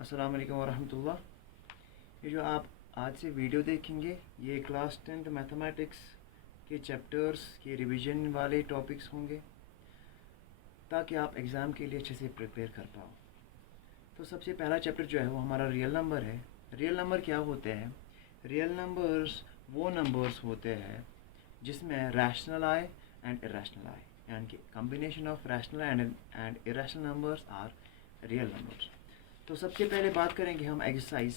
अस्सलाम वालेकुम वरहमतुल्लाह। ये जो आप आज से वीडियो देखेंगे ये क्लास 10th मैथमेटिक्स के चैप्टर्स के रिवीजन वाले टॉपिक्स होंगे ताकि आप एग्ज़ाम के लिए अच्छे से प्रिपेयर कर पाओ। तो सबसे पहला चैप्टर जो है वो हमारा रियल नंबर है। रियल नंबर क्या होते हैं? रियल नंबर्स वो नंबर्स होते हैं जिसमें रैशनल आए एंड इरेशनल आए, यानी कि combination of rational and irrational numbers are real numbers. तो सबसे पहले बात करेंगे हम एक्सरसाइज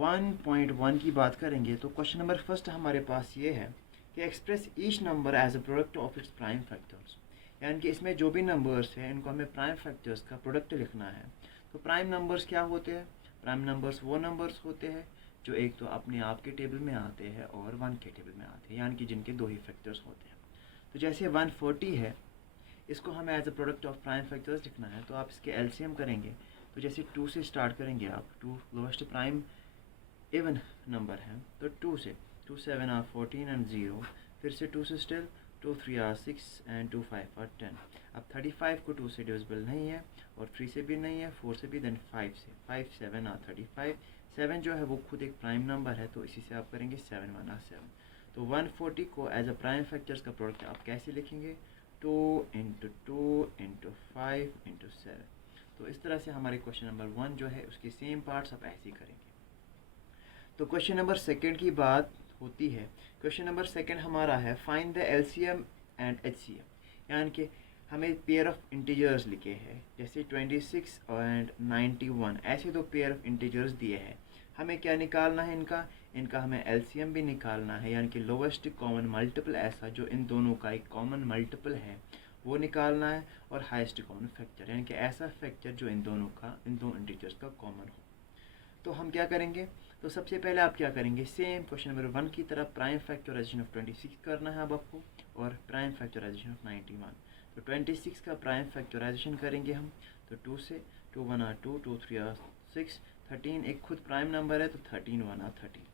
1.1 की बात करेंगे। तो क्वेश्चन नंबर फर्स्ट हमारे पास ये है कि express each number as a product of its prime factors, यानी कि इसमें जो भी नंबर्स हैं इनको हमें प्राइम फैक्टर्स का प्रोडक्ट लिखना है। तो प्राइम नंबर्स क्या होते हैं? प्राइम नंबर्स वो नंबर्स होते हैं जो एक तो अपने आप के टेबल में आते हैं और 1 के टेबल में आते हैं, यानी कि जिनके दो ही फैक्टर्स होते हैं। तो जैसे 140 है, इसको हमें as a product of prime factors लिखना है, तो आप इसके एलसीएम करेंगे। तो जैसे 2 से स्टार्ट करेंगे आप, 2 लोएस्ट प्राइम इवन नंबर है, तो 2 से 2 7 आर 14 एंड 0, फिर से 2 से स्टिल 2 3 आर 6 एंड 2 5 आर 10। अब 35 को 2 से डिविजिबल नहीं है और 3 से भी नहीं है, 4 से भी, देन 5 से 5 7 आर 35। 7 जो है वो खुद एक प्राइम नंबर है, तो इसी से आप करेंगे 7 1 आर 7। तो 140 को एज अ प्राइम फैक्टर्स का प्रोडक्ट आप कैसे लिखेंगे? 2 इंटू 2 इंटू 5 इंटू 7। तो इस तरह से हमारे क्वेश्चन नंबर 1 जो है उसके सेम पार्ट्स आप ऐसे ही करेंगे। तो क्वेश्चन नंबर सेकंड की बात होती है। क्वेश्चन नंबर सेकंड हमारा है find the LCM and HCM, यानी कि हमें पेयर ऑफ इंटीजर्स लिखे हैं, जैसे 26 एंड 91, ऐसे दो पेयर ऑफ इंटीजर्स दिए हैं। हमें क्या निकालना है? इनका हमें एलसीएम भी निकालना है, यानी कि लोवेस्ट कॉमन मल्टीपल, ऐसा जो इन दोनों का एक कॉमन मल्टीपल है वो निकालना है, और हाईएस्ट कॉमन फैक्टर, यानी कि ऐसा फैक्टर जो इन दो इंटीजर्स का कॉमन हो। तो हम क्या करेंगे? तो सबसे पहले आप क्या करेंगे? सेम क्वेश्चन नंबर 1 की तरह प्राइम फैक्टराइजेशन ऑफ 26 करना है अब आपको, और प्राइम फैक्टराइजेशन ऑफ 91। तो 26 का प्राइम फैक्टराइजेशन करेंगे हम, तो 2 से 2 1 आर 2, 2 3 आर 6, 13 एक खुद प्राइम नंबर है, तो 13 1 आर 13।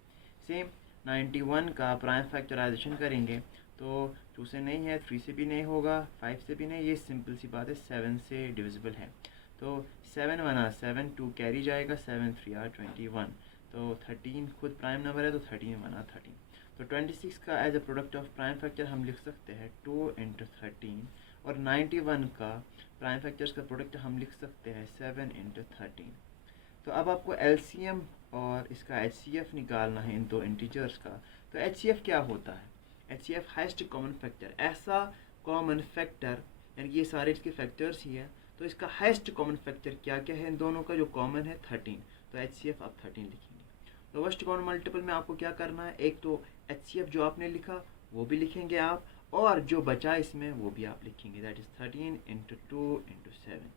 सेम 91 का प्राइम फैक्टराइजेशन करेंगे, तो 2 से नहीं है, 3 से भी नहीं होगा, 5 से भी नहीं, ये सिंपल सी बात है, 7 से डिविजिबल है। तो 7 1 आर 7, 2 कैरी जाएगा, 7 3 आर 21। तो 13 खुद प्राइम नंबर है, तो 13 1 आर 13। तो 26 का as a product of prime factor हम लिख सकते हैं 2 इंटू 13, और 91 का प्राइम फैक्टर्स का प्रोडक्ट हम लिख सकते हैं 7 इंटू 13। तो अब आपको एलसीएम और इसका एचसीएफ निकालना है इन दो इंटीजर्स का। तो एचसीएफ क्या होता है? एचसीएफ हाईएस्ट कॉमन फैक्टर, ऐसा कॉमन फैक्टर, यानी कि ये सारे इसके फैक्टर्स ही है, तो इसका हाईएस्ट कॉमन फैक्टर क्या क्या है इन दोनों का? जो कॉमन है 13, तो एचसीएफ आप 13 लिखेंगे। लोवेस्ट कॉमन मल्टीपल में आपको क्या करना है? एक तो एचसीएफ जो आपने लिखा वो भी लिखेंगे आप, और जो बचा इसमें वो भी आप लिखेंगे, दैट इज 13 इंटू 2 इंटू 7।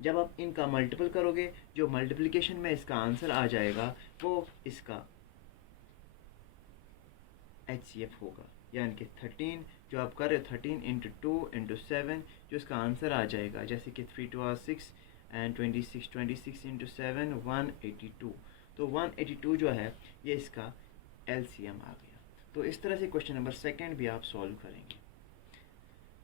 जब आप इनका मल्टीपल करोगे, जो मल्टीप्लिकेशन में इसका आंसर आ जाएगा वो इसका एचसीएफ होगा, यानी कि 13 जो आप कर रहे हो 13 इंटू 2 इंटू 7, जो इसका आंसर आ जाएगा, जैसे कि 3 2 आर 6 एंड 26 इंटू 7 182। तो 182 जो है ये इसका एलसीएम आ गया। तो इस तरह से क्वेश्चन नंबर सेकंड भी आप सॉल्व करेंगे।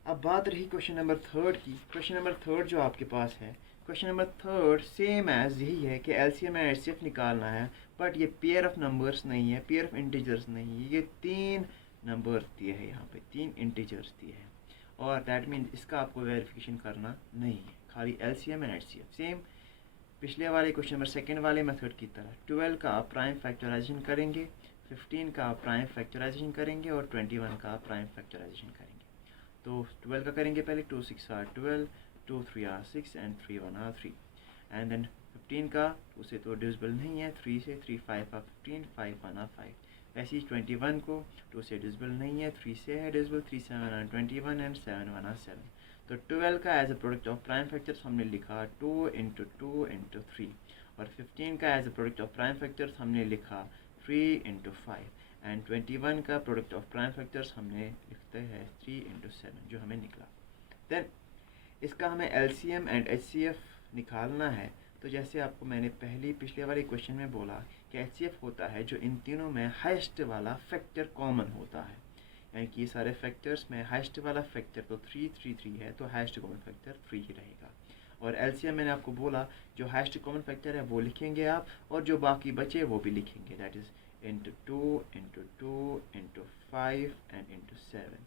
अब बात रही क्वेश्चन नंबर थर्ड की। क्वेश्चन नंबर थर्ड जो आपके पास है, question number third same as यही है कि एलसीएम एंड एचसीएफ निकालना है, बट ये पेयर ऑफ नंबर्स नहीं है, पेयर ऑफ इंटीजर्स नहीं है, ये 3 नंबर्स दिए हैं, यहाँ पे 3 इंटीजर्स दिए हैं, और दैट मीन इसका आपको वेरिफिकेशन करना नहीं है, खाली एलसीएम एंड एचसीएफ। सेम पिछले वाले क्वेश्चन नंबर सेकेंड वाले मेथड की तरह 12 का आप प्राइम फैक्टराइजेशन करेंगे, 15 का आप प्राइम फैक्टराइजेशन करेंगे, और 21 का आप प्राइम फैक्टराइजेशन करेंगे। तो 12 का करेंगे पहले, 2 6 are 12, 2 3 are 6 and 3 1 are 3। And then 15 का 2 से तो डिविजिबल नहीं है, 3 से 3 5 आर 15, 5 1 आर 5। वैसे ही 21 को 2 से डिविजिबल नहीं है, 3 से है डिविजिबल, 3 7 आर 21 एंड 7 1 आर 7। तो 12 का as a product of prime factors हमने लिखा 2 इंटू 2 इंटू 3, और 15 का as a product of prime factors हमने लिखा 3 इंटू 5, एंड 21 का प्रोडक्ट ऑफ प्राइम फैक्टर्स हमने लिखते हैं 3 इंटू 7, जो हमें निकला। देन इसका हमें एलसीएम एंड एचसीएफ निकालना है। तो जैसे आपको मैंने पिछले वाले क्वेश्चन में बोला कि एचसीएफ होता है जो इन तीनों में हाईएस्ट वाला फैक्टर कॉमन होता है, यानी कि ये सारे फैक्टर्स में हाईएस्ट वाला फैक्टर तो 3 3 3 है, तो हाईएस्ट कॉमन फैक्टर 3 ही रहेगा। और एलसीएम मैंने आपको बोला जो हाईएस्ट कॉमन फैक्टर है वो लिखेंगे आप, और जो बाकी बचे वो भी लिखेंगे, that is into 2 into 2 into 5 and into 7।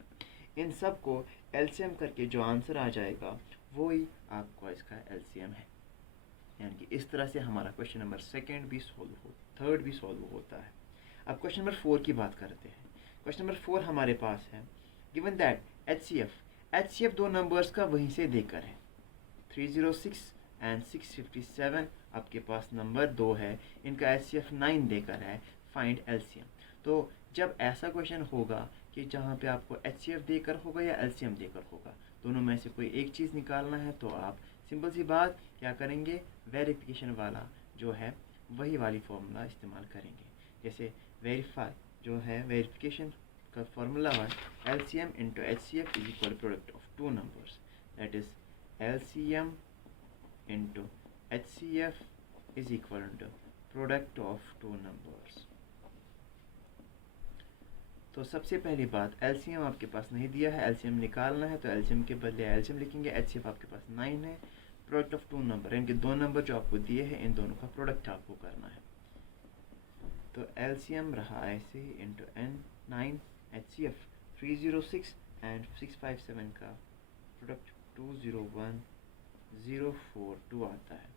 इन सब को एलसीएम करके जो आंसर आ जाएगा वही आपको इसका एलसीएम है। यानी कि इस तरह से हमारा क्वेश्चन नंबर सेकेंड भी सॉल्व हो, थर्ड भी सॉल्व होता है। अब क्वेश्चन नंबर 4 की बात करते हैं। क्वेश्चन नंबर 4 हमारे पास है, गिवन दैट एचसीएफ दो नंबर्स का वहीं से देकर है, 306 एंड 657 आपके पास नंबर दो है, इनका एचसीएफ 9 देकर है, फाइंड एलसीएम। तो जब ऐसा क्वेश्चन होगा कि जहाँ पे आपको एचसीएफ देकर होगा या एलसीएम देकर होगा, दोनों में से कोई एक चीज़ निकालना है, तो आप सिंपल सी बात क्या करेंगे, वेरिफिकेशन वाला जो है वही वाली फॉर्मूला इस्तेमाल करेंगे। जैसे वेरीफाई जो है, वेरिफिकेशन का फॉर्मूला है LCM into HCF is equal product of two numbers, that is LCM into HCF is equal to product of two numbers. तो सबसे पहली बात, एलसीएम आपके पास नहीं दिया है, एलसीएम निकालना है, तो एलसीएम के बदले एलसीएम लिखेंगे। एचसीएफ आपके पास 9 है, प्रोडक्ट ऑफ टू नंबर, इनके दो नंबर जो आपको दिए हैं इन दोनों का प्रोडक्ट आपको करना है। तो एलसीएम रहा ऐसे इंटू एन 9, एचसीएफ 306 एंड 657 का प्रोडक्ट 201,042 आता है।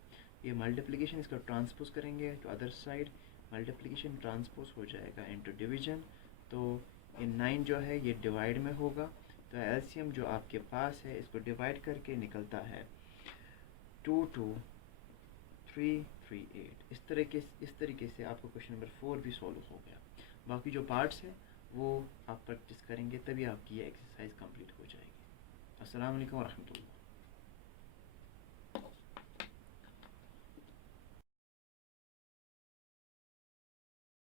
ये मल्टीप्लिकेशन, इसका ट्रांसपोज करेंगे तो अदर साइड मल्टीप्लिकेशन ट्रांसपोज हो जाएगा इंटू डिवीजन, तो ये 9 जो है ये डिवाइड में होगा। तो एलसीएम जो आपके पास है इसको डिवाइड करके निकलता है 22338। इस तरीके से आपको क्वेश्चन नंबर 4 भी सॉल्व हो गया। बाकी जो पार्ट्स हैं वो आप प्रैक्टिस करेंगे तभी आपकी ये एक्सरसाइज कंप्लीट हो जाएगी। अस्सलाम वालेकुम व रहमतुल्लाह।